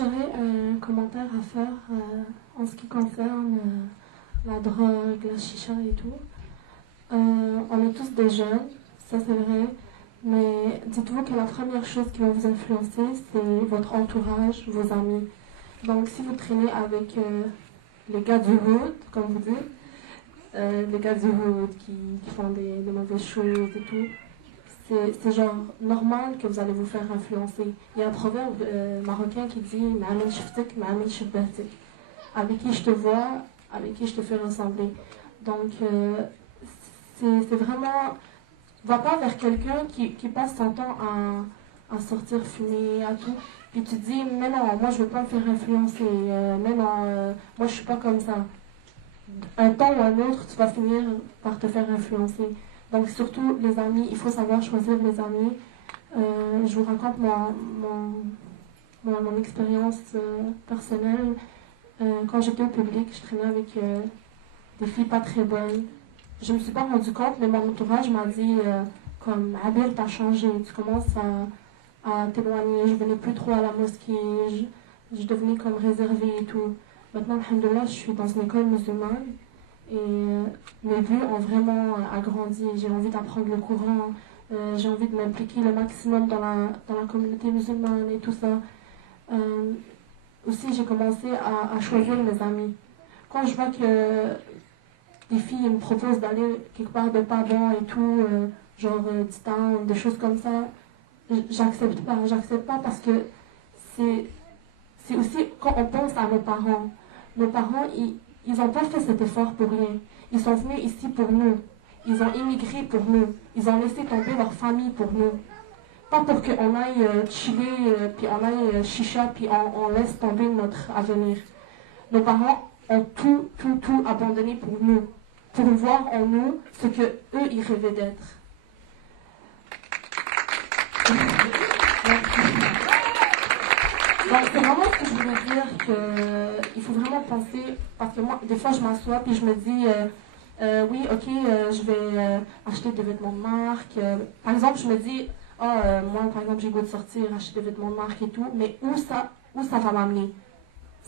j'aurais un commentaire à faire en ce qui concerne la drogue, la chicha et tout. On est tous des jeunes, ça c'est vrai, mais dites-vous que la première chose qui va vous influencer, c'est votre entourage, vos amis. Donc si vous traînez avec les gars du hood, comme vous dites, les gars du hood qui font des mauvaises choses et tout, c'est genre normal que vous allez vous faire influencer. Il y a un proverbe marocain qui dit Ma'amin shiftik, ma'amin shibbatik. Avec qui je te vois, avec qui je te fais ressembler. Donc, c'est vraiment. Va pas vers quelqu'un qui passe son temps à sortir fumer, à tout. Puis tu dis, mais non, moi je veux pas me faire influencer. Mais non, moi je suis pas comme ça. Un temps ou un autre, tu vas finir par te faire influencer. Donc, surtout les amis, il faut savoir choisir les amis. Je vous raconte mon expérience personnelle. Quand j'étais au public, je traînais avec des filles pas très bonnes. Je me suis pas rendu compte, mais mon entourage m'a dit comme Abel, t'as changé, tu commences à t'éloigner. Je venais plus trop à la mosquée, je devenais comme réservée et tout. Maintenant, alhamdoulilah, je suis dans une école musulmane et mes vues ont vraiment agrandi. J'ai envie d'apprendre le Coran, j'ai envie de m'impliquer le maximum dans la communauté musulmane et tout ça. Aussi, j'ai commencé à choisir mes amis. Quand je vois que des filles me proposent d'aller quelque part de pas bon et tout, genre Titan, des choses comme ça, j'accepte pas. J'accepte pas parce que c'est aussi quand on pense à nos parents. Nos parents, ils n'ont pas fait cet effort pour rien. Ils sont venus ici pour nous. Ils ont immigré pour nous. Ils ont laissé tomber leur famille pour nous. Pas pour qu'on aille chiller, puis on aille chicha, puis on laisse tomber notre avenir. Nos parents ont tout abandonné pour nous. Pour voir en nous ce que eux ils rêvaient d'être. Donc c'est vraiment ce que je voulais dire, qu'il faut vraiment penser, parce que moi, des fois je m'assois puis je me dis, oui, ok, je vais acheter des vêtements de marque. Par exemple, je me dis, moi par exemple j'ai goût de sortir, acheter des vêtements de marque et tout, mais où ça va m'amener?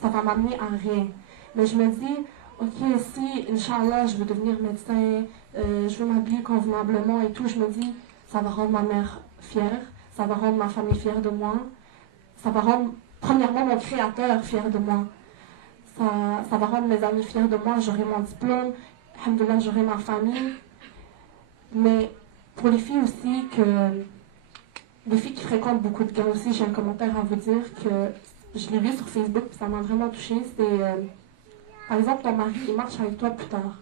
Ça va m'amener à rien. Mais je me dis, ok, si, Inch'Allah, je veux devenir médecin, je veux m'habiller convenablement et tout, je me dis, ça va rendre ma mère fière, ça va rendre ma famille fière de moi, ça va rendre, premièrement, mon créateur fier de moi, ça va rendre mes amis fiers de moi, j'aurai mon diplôme, alhamdoulilah, j'aurai ma famille. Mais pour les filles aussi, les filles qui fréquentent beaucoup de gars aussi, j'ai un commentaire à vous dire que je l'ai lu sur Facebook, ça m'a vraiment touchée, c'est... par exemple, ton mari, il marche avec toi plus tard.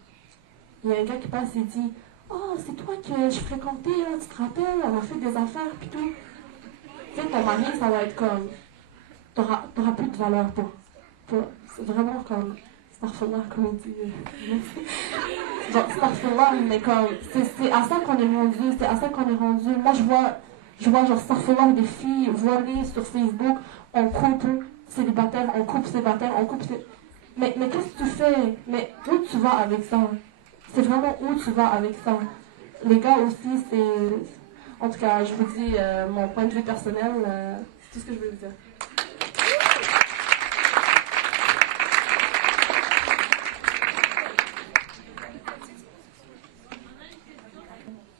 Il y a un gars qui passe et dit Oh, c'est toi que je fréquentais, là, tu te rappelles, on a fait des affaires, puis tout. Tu sais, ton mari, ça va être comme. T'auras plus de valeur pour c'est vraiment comme. Starfallah, comme on dit. Genre, Starfallah, mais comme. C'est à ça qu'on est rendu, c'est à ça qu'on est rendu. Moi, je vois genre, Starfallah, des filles voilées sur Facebook, en couple célibataire, en couple célibataire, en couple célibataire. Mais qu'est-ce que tu fais? Mais où tu vas avec ça? C'est vraiment où tu vas avec ça? Les gars aussi, c'est... En tout cas, je vous dis mon point de vue personnel, c'est tout ce que je veux vous dire.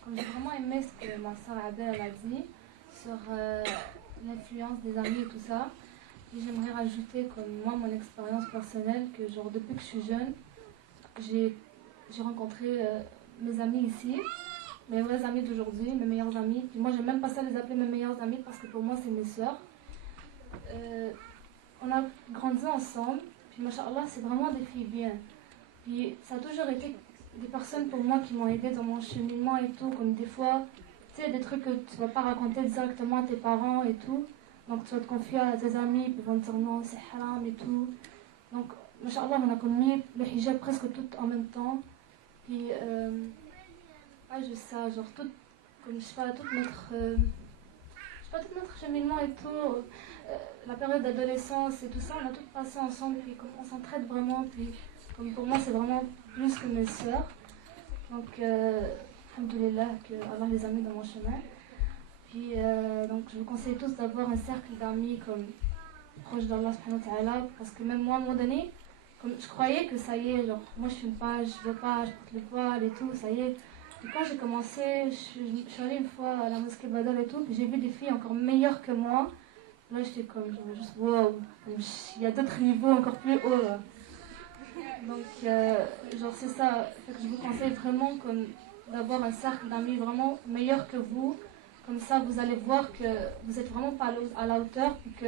Comme j'ai vraiment aimé ce que ma soeur Adèle a dit sur l'influence des amis et tout ça, et j'aimerais rajouter comme moi mon expérience personnelle que genre depuis que je suis jeune, j'ai rencontré mes amis ici, mes vrais amis d'aujourd'hui, mes meilleurs amis. Puis moi j'aime même pas ça les appeler mes meilleurs amis parce que pour moi c'est mes sœurs. On a grandi ensemble, puis machallah c'est vraiment des filles bien. Puis ça a toujours été des personnes pour moi qui m'ont aidé dans mon cheminement et tout, comme des fois, tu sais, des trucs que tu vas pas raconter directement à tes parents et tout. Donc tu vas te confier à tes amis, puis ils vont te dire non, c'est haram et tout. Donc, machallah, on a commis le hijab presque tout en même temps. Puis, je sais, genre, tout, comme je sais pas, tout notre cheminement et tout, la période d'adolescence et tout ça, on a tout passé ensemble, puis comme on s'entraide vraiment, puis comme pour moi, c'est vraiment plus que mes sœurs. Donc, alhamdoulilah, que Allah les a mis dans mon chemin. Puis, donc, je vous conseille tous d'avoir un cercle d'amis comme proche d'Allah subhanahu wa ta'ala, parce que même moi, à un moment donné, comme je croyais que ça y est, genre, moi je fume pas, je veux pas, je porte le voile et tout, ça y est. Et quand j'ai commencé, je suis allée une fois à la mosquée Badal et tout, puis j'ai vu des filles encore meilleures que moi. Là, j'étais comme, genre, juste wow, il y a d'autres niveaux encore plus hauts là. Donc, genre, c'est ça. Fait que je vous conseille vraiment d'avoir un cercle d'amis vraiment meilleur que vous. Comme ça, vous allez voir que vous êtes vraiment pas à la hauteur, puis que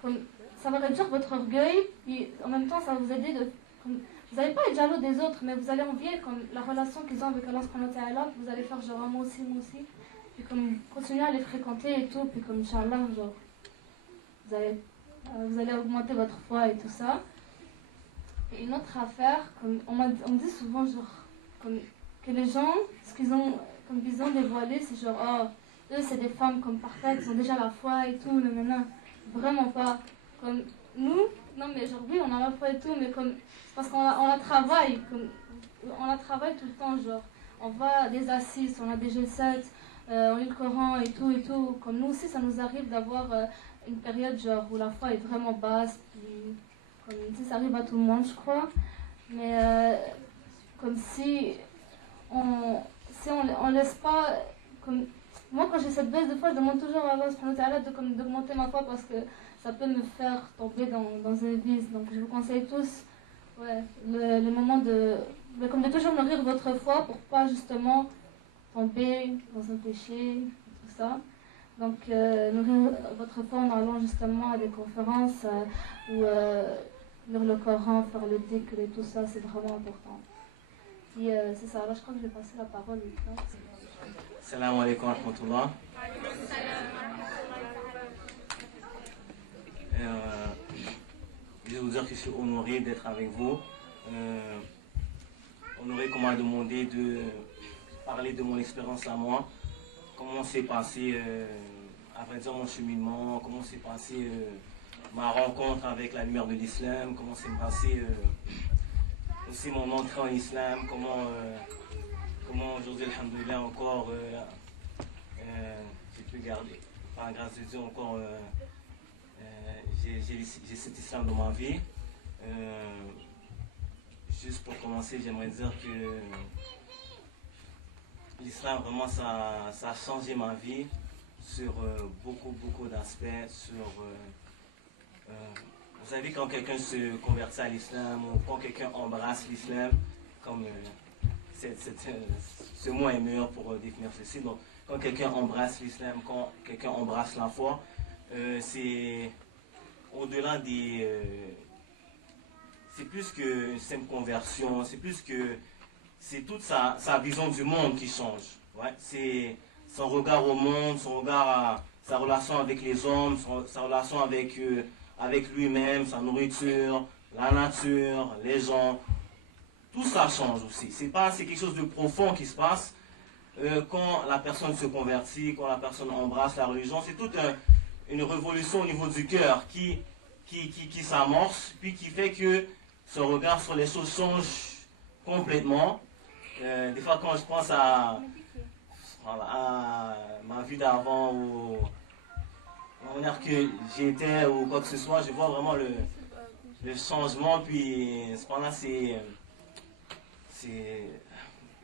comme, ça va réduire votre orgueil, puis en même temps, ça va vous aider de. Vous n'allez pas être jaloux des autres, mais vous allez envier comme la relation qu'ils ont avec Allah subhanahu wa ta'ala, vous allez faire genre moi aussi, puis comme continuer à les fréquenter et tout, puis comme Inch'Allah, genre, vous allez augmenter votre foi et tout ça. Et une autre affaire, comme on me dit souvent genre, comme, que les gens, ce qu'ils ont comme vision dévoilée, c'est genre, oh, eux c'est des femmes comme parfaites, ils ont déjà la foi et tout, le maintenant. Vraiment pas. Comme nous, non mais genre oui, on a la foi et tout, mais comme parce qu'on la travaille, on la travaille tout le temps, genre on va à des assises, on a des G7, on lit le Coran et tout. Comme nous aussi, ça nous arrive d'avoir une période genre où la foi est vraiment basse, puis comme tu sais, ça arrive à tout le monde, je crois. Mais comme si on laisse pas comme moi quand j'ai cette baisse de foi, je demande toujours à Allah subhanahu wa ta'ala d'augmenter ma foi parce que ça peut me faire tomber dans un vice. Donc je vous conseille tous le moment comme de toujours nourrir votre foi pour pas justement tomber dans un péché, tout ça. Donc nourrir votre foi en allant justement à des conférences ou lire le Coran, faire le dhikr et tout ça, c'est vraiment important. Et c'est ça, alors je crois que je vais passer la parole. Salam alaikum wa rahmatullah. Je vais vous dire que je suis honoré d'être avec vous. Honoré qu'on m'a demandé de parler de mon expérience à moi. Comment s'est passé, à vrai dire, mon cheminement, comment s'est passé ma rencontre avec la lumière de l'islam, comment s'est passé aussi mon entrée en islam, comment aujourd'hui, alhamdoulilah, encore j'ai pu garder, par grâce de Dieu, encore j'ai cet islam dans ma vie. Juste pour commencer, j'aimerais dire que l'islam, vraiment, ça a changé ma vie sur beaucoup d'aspects. Vous savez, quand quelqu'un se convertit à l'islam ou quand quelqu'un embrasse l'islam, comme ce mot est meilleur pour définir ceci. Donc, quand quelqu'un embrasse l'islam, quand quelqu'un embrasse la foi, c'est au-delà des... c'est plus qu'une simple conversion, c'est toute sa vision du monde qui change. Ouais? C'est son regard au monde, son regard sa relation avec les hommes, sa relation avec lui-même, sa nourriture, la nature, les gens. Tout ça change aussi. C'est quelque chose de profond qui se passe quand la personne se convertit, quand la personne embrasse la religion. C'est toute une révolution au niveau du cœur qui s'amorce, puis qui fait que son regard sur les choses change complètement. Des fois, quand je pense à ma vie d'avant ou la manière que j'étais ou quoi que ce soit, je vois vraiment le changement. Puis, cependant,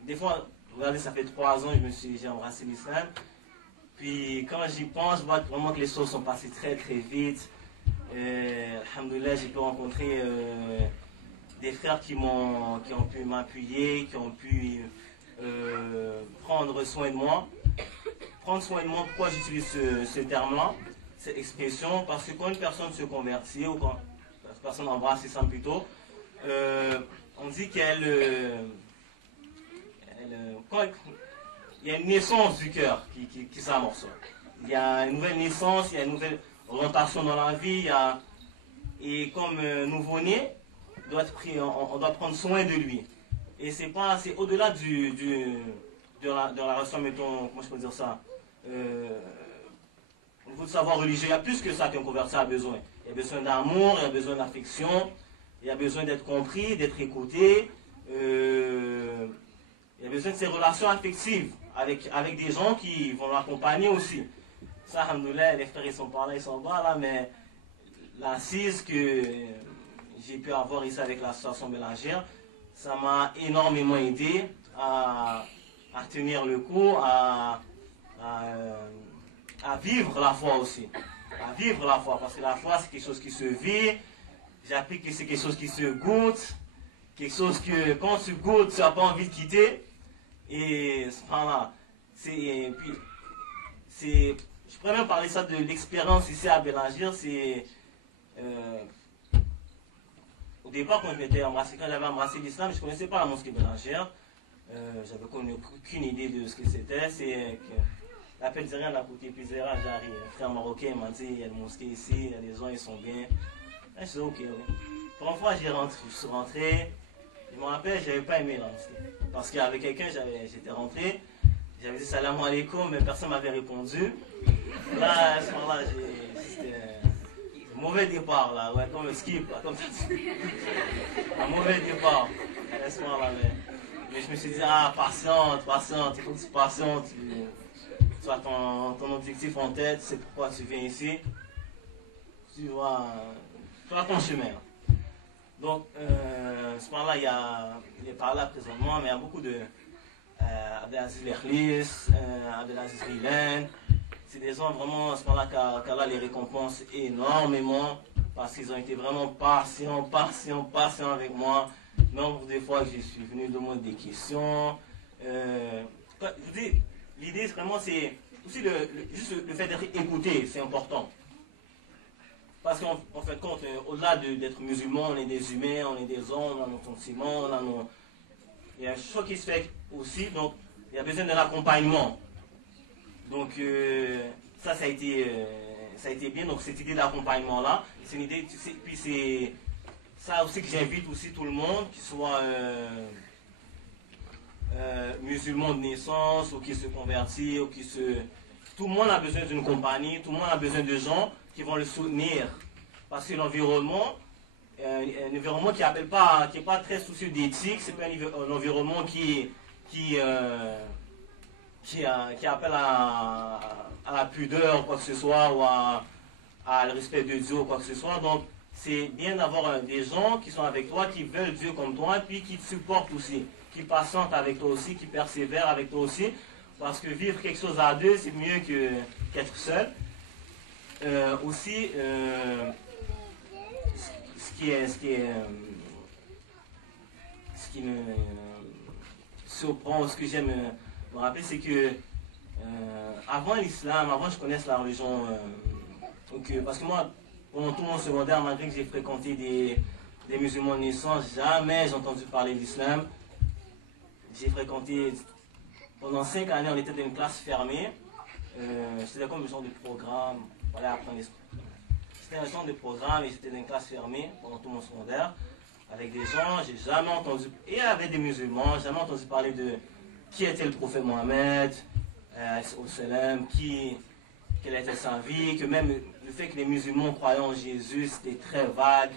des fois, regardez, ça fait 3 ans que j'ai embrassé l'islam. Puis, quand j'y pense, je vois vraiment que les choses sont passées très très vite. Alhamdoulilah, j'ai pu rencontrer des frères qui ont pu m'appuyer, qui ont pu prendre soin de moi. Prendre soin de moi, pourquoi j'utilise ce terme-là, cette expression? Parce que quand une personne se convertit, ou quand une personne embrasse l'islam plutôt, on dit il y a une naissance du cœur qui s'amorce. Il y a une nouvelle naissance, il y a une nouvelle orientation dans la vie, et comme nouveau-né, on doit prendre soin de lui. Et c'est au-delà de la relation, mettons, comment je peux dire ça, au niveau de savoir religieux, il y a plus que ça qu'un converti a besoin. Il y a besoin d'amour, il y a besoin d'affection, il y a besoin d'être compris, d'être écouté, il y a besoin de ces relations affectives avec des gens qui vont l'accompagner aussi. Ça, alhamdoulilah, les frères ils sont par là, ils sont bas là, mais l'assise que j'ai pu avoir ici avec l'association Bélangère, ça m'a énormément aidé à tenir le coup, à vivre la foi aussi. À vivre la foi, parce que la foi c'est quelque chose qui se vit. J'ai appris que c'est quelque chose qui se goûte, quelque chose que quand tu goûtes, tu n'as pas envie de quitter. Et voilà, je pourrais même parler ça de l'expérience ici à Bélangère. Au départ, quand j'avais embrassé l'islam, je ne connaissais pas la mosquée Bélangère. J'avais aucune idée de ce que c'était. C'est que l'appel de rien à côté Pizera, j'arrive. Un frère marocain m'a dit il y a une mosquée ici, les gens ils sont bien. Je suis ok, oui. Pour une fois, je suis rentré. Je me rappelle, je n'avais pas aimé la mosquée. Parce qu'avec quelqu'un, j'étais rentré. J'avais dit salam alaikum, mais personne ne m'avait répondu. Là, à ce moment-là, c'était un mauvais départ, là. Ouais, comme le skip, là, comme ça. Un mauvais départ. À ce moment-là, mais je me suis dit, patiente, il faut que tu patientes. Tu as ton objectif en tête, c'est pourquoi tu viens ici. Tu vois ton chemin. Donc, ce moment-là, il y a par là présentement, mais il y a beaucoup de Abdelaziz Lechlis, Abdelaziz Rilen. C'est des gens vraiment, ce moment-là, qu'Allah les récompense énormément parce qu'ils ont été vraiment patients avec moi. Nombre de fois que je suis venu demander des questions. Je vous dis, l'idée vraiment, c'est aussi juste le fait d'être écouté, c'est important. Parce qu'en fait, au-delà d'être musulman, on est des humains, on est des hommes, on a nos sentiments, il y a un choix qui se fait aussi, donc il y a besoin d'un accompagnement. Donc ça a été bien, donc cette idée d'accompagnement-là, c'est une idée, puis c'est ça aussi que j'invite aussi tout le monde, qu'il soit musulman de naissance, ou qui se convertit, ou tout le monde a besoin d'une compagnie, tout le monde a besoin de gens qui vont le soutenir. Parce que l'environnement, un environnement qui n'est pas très soucieux d'éthique, c'est pas un environnement qui appelle à la pudeur, quoi que ce soit, ou à le respect de Dieu, ou quoi que ce soit. Donc, c'est bien d'avoir des gens qui sont avec toi, qui veulent Dieu comme toi, puis qui te supportent aussi, qui patientent avec toi aussi, qui persévèrent avec toi aussi. Parce que vivre quelque chose à deux, c'est mieux qu'être seul. Aussi, ce qui me surprend, ce que j'aime me rappeler, c'est que avant l'islam, avant que je connaisse la religion, parce que moi, pendant tout mon secondaire, malgré que j'ai fréquenté des musulmans de naissance, jamais j'ai entendu parler de l'islam. J'ai fréquenté, pendant 5 années, on était dans une classe fermée. C'était comme un genre de programme, voilà, apprendre l'histoire. C'était un genre de programme et j'étais dans une classe fermée pendant tout mon secondaire, avec des gens, j'ai jamais entendu, et avec des musulmans, jamais entendu parler de qui était le prophète Mohammed, quelle était sa vie, que même le fait que les musulmans croyaient en Jésus, c'était très vague,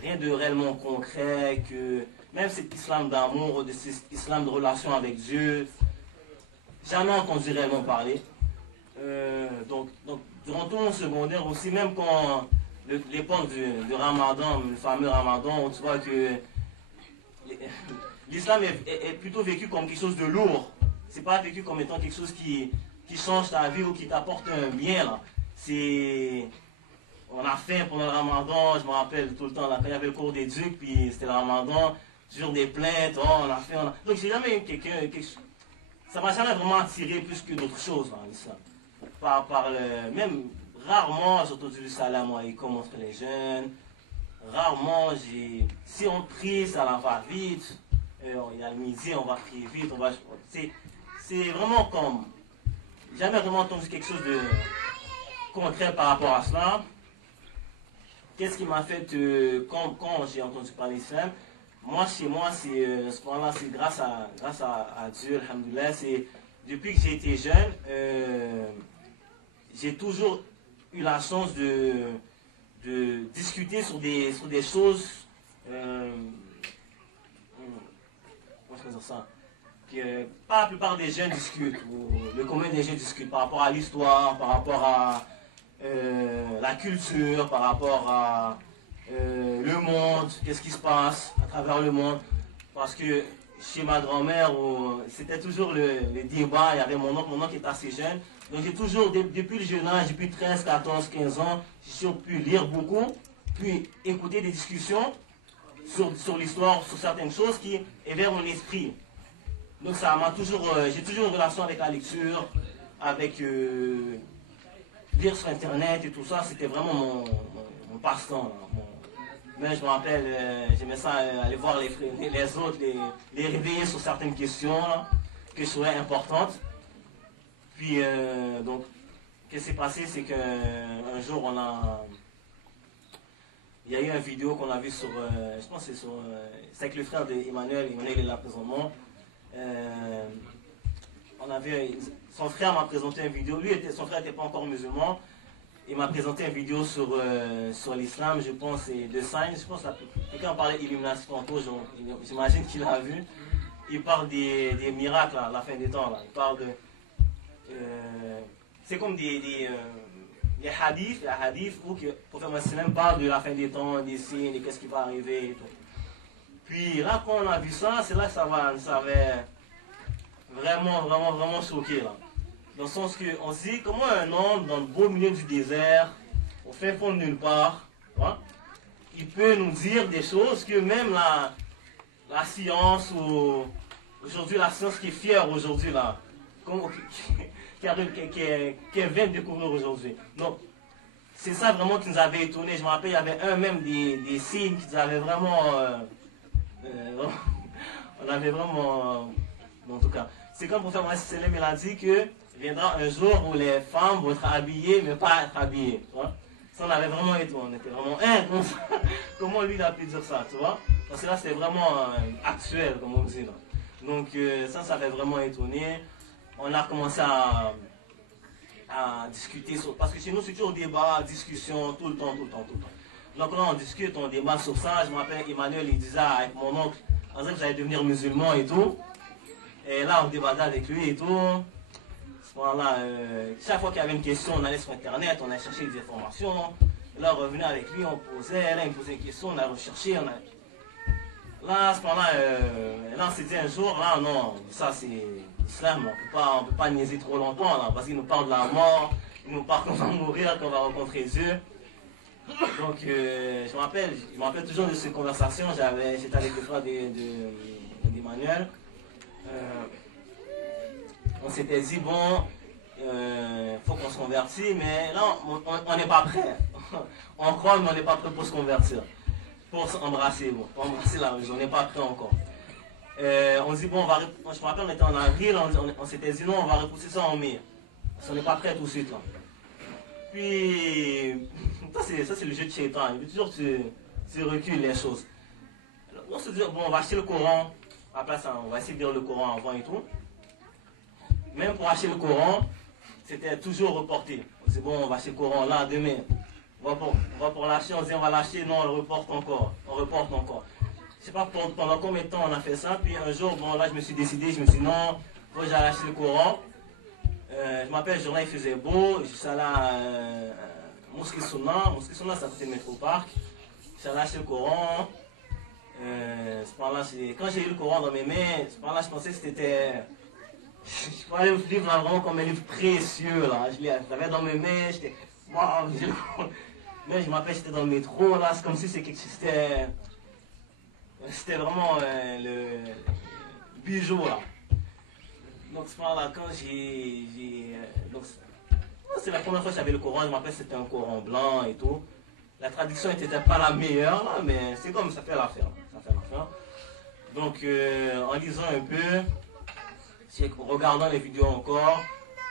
rien de réellement concret, que même cet islam d'amour, cet islam de relation avec Dieu, jamais entendu réellement parler. Donc, durant tout mon secondaire aussi, même quand l'époque du Ramadan, le fameux Ramadan, où tu vois que l'islam est plutôt vécu comme quelque chose de lourd. C'est pas vécu comme étant quelque chose qui change ta vie ou qui t'apporte un bien. Là. On a faim pendant le Ramadan, je me rappelle tout le temps, là, quand il y avait le cours d'éduc, puis c'était le Ramadan, toujours des plaintes, on a faim. Donc j'ai jamais eu ça m'a jamais vraiment attiré plus que d'autres choses dans l'islam. Même rarement j'ai entendu le salam alaikum entre les jeunes. Rarement si on prie, ça va vite. Il y a le midi, on va prier vite. C'est vraiment comme. J'ai jamais vraiment entendu quelque chose de concret par rapport à cela. Qu'est-ce qui m'a fait quand j'ai entendu parler d'islam? Moi, chez moi, ce moment-là, c'est grâce à Dieu, alhamdoulilah. Depuis que j'ai été jeune, j'ai toujours eu la chance de discuter sur des choses, comment je peux dire ça, que pas la plupart des jeunes discutent, ou le commun des jeunes discutent par rapport à l'histoire, par rapport la culture, par rapport à le monde, qu'est-ce qui se passe à travers le monde. Parce que chez ma grand-mère, c'était toujours le débat, il y avait mon oncle qui est assez jeune. Donc j'ai toujours, depuis le jeune âge, depuis 13, 14, 15 ans, j'ai toujours pu lire beaucoup, puis écouter des discussions sur l'histoire, sur certaines choses qui éveillent mon esprit. Donc ça m'a toujours, j'ai toujours une relation avec la lecture, avec lire sur internet et tout ça, c'était vraiment mon passe-temps. Mais je me rappelle, j'aimais ça, aller voir les autres, les réveiller sur certaines questions là, que je trouvais importantes. Puis donc, ce qui s'est passé, c'est qu'un jour il y a eu une vidéo qu'on a vue sur, je pense que c'est avec le frère d'Emmanuel, Emmanuel est là présentement. Son frère m'a présenté une vidéo, son frère n'était pas encore musulman, il m'a présenté une vidéo sur l'islam, je pense, et de Sign, je pense que quelqu'un parlait d'illumination tantôt, j'imagine qu'il a vu. Il parle des miracles à la fin des temps, là. Il parle de... c'est comme des hadiths, où le prophète Mohammed parle de la fin des temps, des signes, de qu'est-ce qui va arriver et tout. Puis là, quand on a vu ça, c'est là que ça avait vraiment choqué, là. Dans le sens qu'on se dit, comment un homme dans le beau milieu du désert, au fin fond de nulle part, hein, il peut nous dire des choses que même la science, ou aujourd'hui la science qui est fière aujourd'hui, là, qui vient de découvrir aujourd'hui. Donc, c'est ça vraiment qui nous avait étonnés. Je me rappelle, il y avait même des signes qui nous avaient vraiment... on avait vraiment... en tout cas, c'est comme le prophète Mohammed sallallahu alayhi wa sallam, il a dit que viendra un jour où les femmes vont être habillées, mais pas être habillées. Tu vois? Ça, on avait vraiment étonné. On était vraiment, comment lui il a pu dire ça, tu vois? Parce que là, c'était vraiment actuel, comme on dit. Là. Donc, ça avait vraiment étonné. On a commencé à discuter sur... Parce que chez nous, c'est toujours débat, discussion, tout le temps. Donc là, on discute, on débat sur ça. Je me rappelle, Emmanuel, il disait avec mon oncle, on disait que j'allais devenir musulman et tout. Et là, on débattait avec lui et tout. Voilà, chaque fois qu'il y avait une question, on allait sur Internet, on allait chercher des informations. Et là, on revenait avec lui, on posait, là, il me posait une question, on a recherché, Là, à ce moment-là, on s'est dit un jour, là, non, ça c'est l'islam, on ne peut pas niaiser trop longtemps, là, parce qu'il nous parle de la mort, il nous parle qu'on va mourir, qu'on va rencontrer Dieu. Donc, je me rappelle toujours de ces conversations, j'étais avec le frère d'Emmanuel. On s'était dit, bon, faut qu'on se convertisse, mais là, on n'est pas prêt. On croit, mais on n'est pas prêt pour se convertir. Pour s'embrasser, pour embrasser la religion, on n'est pas prêt encore. On se dit, bon, je me rappelle, on était en avril, on s'était dit, non, on va repousser ça en mai. Parce qu'on n'est pas prêt tout de suite. Là. Puis, ça c'est le jeu de Shaitan. Il veut toujours que tu recules les choses. Alors, on se dit, bon, on va acheter le Coran. À la place, on va essayer de lire le Coran avant et tout. Même pour acheter le Coran, c'était toujours reporté. C'est bon, on va acheter le Coran là, demain. On va pour l'acheter, on dit on va l'acheter, non, on reporte encore. Je sais pas pendant combien de temps on a fait ça, puis un jour, bon là je me suis décidé, je me suis dit non, faut que j'aille acheter le Coran. Je m'appelle, le jour-là il faisait beau, je suis allé à Mosquée Sunna, c'est à côté de Métro Park. Je suis allé acheter le Coran. Quand j'ai eu le Coran dans mes mains, je pensais que c'était... Je croyais le livre là, vraiment comme un livre précieux. Là. Je l'avais dans mes mains, j'étais... Waouh, mais je m'appelle, j'étais dans le métro, là, c'est comme si c'était vraiment le bijou, là. Donc, là, quand c'est la première fois que j'avais le Coran, je m'appelle, c'était un Coran blanc et tout. La traduction n'était pas la meilleure, là, mais c'est comme ça fait l'affaire. Donc, en lisant un peu, en regardant les vidéos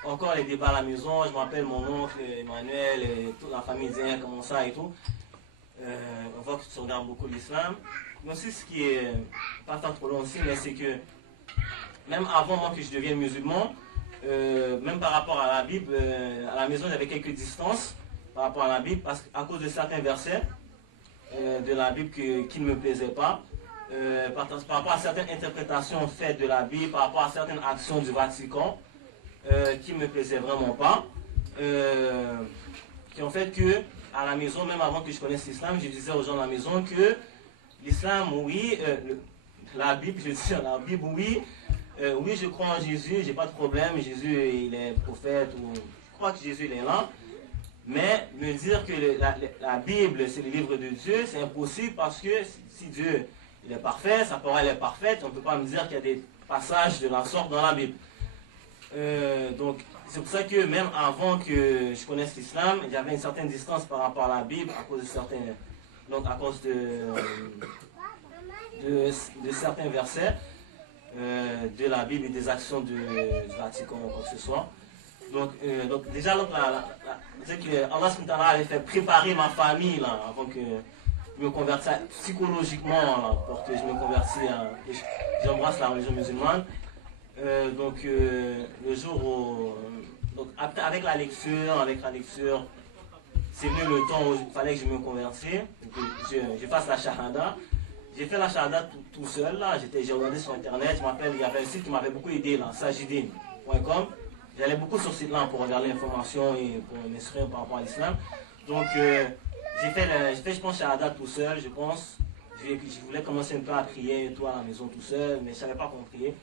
encore les débats à la maison, je me rappelle mon oncle, Emmanuel, et toute la famille disait comment ça et tout. On voit que tu regardes beaucoup l'islam. Mais aussi ce qui est pas tant trop long aussi, mais c'est que même avant moi que je devienne musulman, même par rapport à la Bible, à la maison j'avais quelques distances par rapport à la Bible, à cause de certains versets de la Bible qui ne me plaisaient pas. Par rapport à certaines interprétations faites de la Bible, par rapport à certaines actions du Vatican, qui ne me plaisaient vraiment pas. Qu'en fait, que à la maison, même avant que je connaisse l'islam, je disais aux gens à la maison que l'islam, oui, la Bible, je dis la Bible, oui, oui, je crois en Jésus, j'ai pas de problème, Jésus, il est prophète, ou je crois que Jésus, il est là. Mais me dire que la Bible, c'est le livre de Dieu, c'est impossible parce que si Dieu, il est parfait, sa parole est parfaite, on ne peut pas me dire qu'il y a des passages de la sorte dans la Bible. Donc, c'est pour ça que même avant que je connaisse l'islam, il y avait une certaine distance par rapport à la Bible à cause de certains, donc à cause de certains versets de la Bible et des actions du Vatican ou quoi que ce soit. Donc déjà, Allah avait fait préparer ma famille là, avant que je me convertisse psychologiquement là, pour que je me convertisse, j'embrasse la religion musulmane. Le jour où, donc avec la lecture, c'est venu le temps où il fallait que je me convertisse, que je fasse la shahada. J'ai fait la shahada tout seul là, j'ai regardé sur internet, il y avait un site qui m'avait beaucoup aidé là, sajidin.com. J'allais beaucoup sur ce site là pour regarder l'information et pour m'instruire par rapport à l'islam. Donc j'ai fait je pense shahada tout seul, je pense. Je voulais commencer un peu à prier et tout à la maison tout seul, mais je ne savais pas comment prier.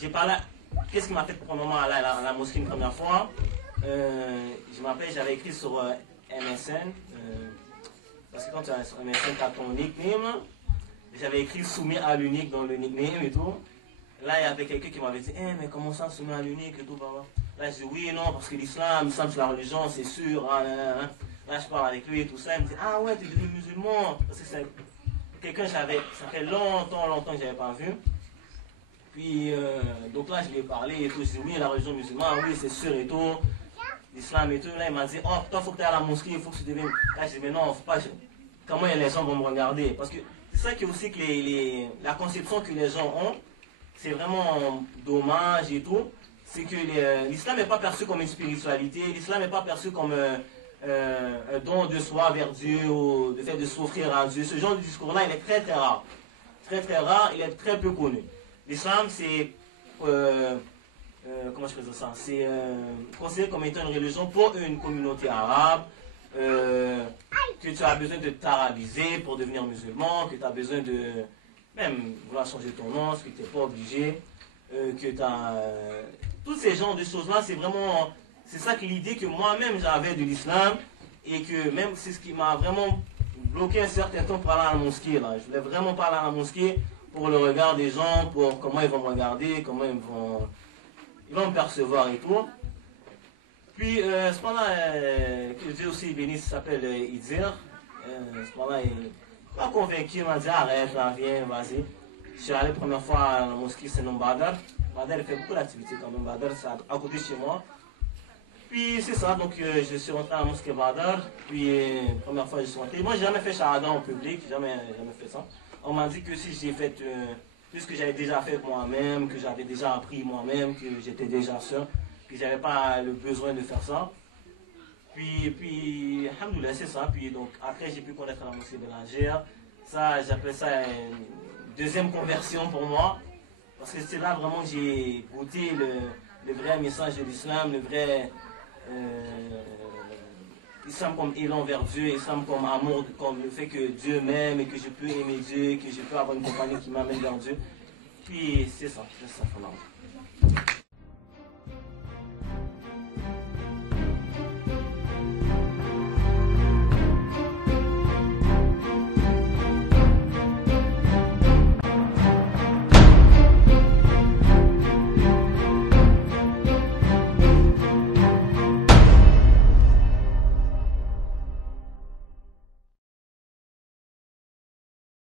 J'ai parlé, qu'est-ce qui m'a fait pour le moment aller à la mosquée une première fois. Je m'appelle, j'avais écrit sur MSN, parce que quand tu as sur MSN, tu as ton nickname. J'avais écrit soumis à l'unique dans le nickname et tout. Là, il y avait quelqu'un qui m'avait dit, mais comment ça, soumis à l'unique et tout, papa? Là, je dis, oui et non, parce que l'islam, c'est la religion, c'est sûr. Hein. Là, je parle avec lui et tout ça. Il me dit, ah ouais, tu es devenu musulman. Parce que c'est quelqu'un, ça fait longtemps que je n'avais pas vu. Puis, donc là, je lui ai parlé et tout. Je dis, oui, la religion musulmane, oui, c'est sûr et tout. L'islam et tout. Là, il m'a dit, oh, toi, il faut que tu ailles à la mosquée, il faut que tu deviennes. Là, je dis, mais non, faut pas. Comment les gens vont me regarder? Parce que c'est ça qui est aussi que la conception que les gens ont, c'est vraiment dommage et tout. C'est que l'islam n'est pas perçu comme une spiritualité, l'islam n'est pas perçu comme un don de soi vers Dieu ou le fait de s'offrir à Dieu. Ce genre de discours-là, il est très très rare. Très très rare, il est très peu connu. L'islam, c'est, comment je peux dire ça, c'est considéré comme étant une religion pour une communauté arabe, que tu as besoin de t'arabiser pour devenir musulman, que tu as besoin de même vouloir changer ton nom, ce que tu n'es pas obligé, que tu as... tous ces genres de choses-là, c'est ça que l'idée que moi-même j'avais de l'islam, et que même c'est ce qui m'a vraiment bloqué un certain temps pour aller à la mosquée. Là. Je voulais vraiment pas aller à la mosquée pour le regard des gens, pour comment ils vont me regarder, comment ils vont me percevoir et tout. Puis, cependant, que Dieu aussi bénisse, s'appelle Idir. Cependant, il m'a convaincu, il m'a dit arrête, là, viens, vas-y. Je suis allé la première fois à la mosquée, c'est nom Badr. Badr, il fait beaucoup d'activités quand même. Badr, c'est à côté de chez moi. Puis, c'est ça, donc je suis rentré à la mosquée Badr. Puis, première fois, je suis rentré. Moi, j'ai jamais fait shahada en public, jamais fait ça. On m'a dit que si j'ai fait, puisque j'avais déjà fait moi-même, que j'avais déjà appris moi-même, que j'étais déjà sûr, que j'avais pas le besoin de faire ça. Puis, alhamdoulilah, c'est ça. Puis, donc, après, j'ai pu connaître la mosquée de l'Alger. Ça, j'appelle ça une deuxième conversion pour moi. Parce que c'est là vraiment que j'ai goûté le vrai message de l'islam, le vrai islam comme élan vers Dieu, islam comme amour, comme le fait que Dieu m'aime et que je peux aimer Dieu, que je peux avoir une compagnie qui m'amène vers Dieu. Puis, c'est ça, vraiment.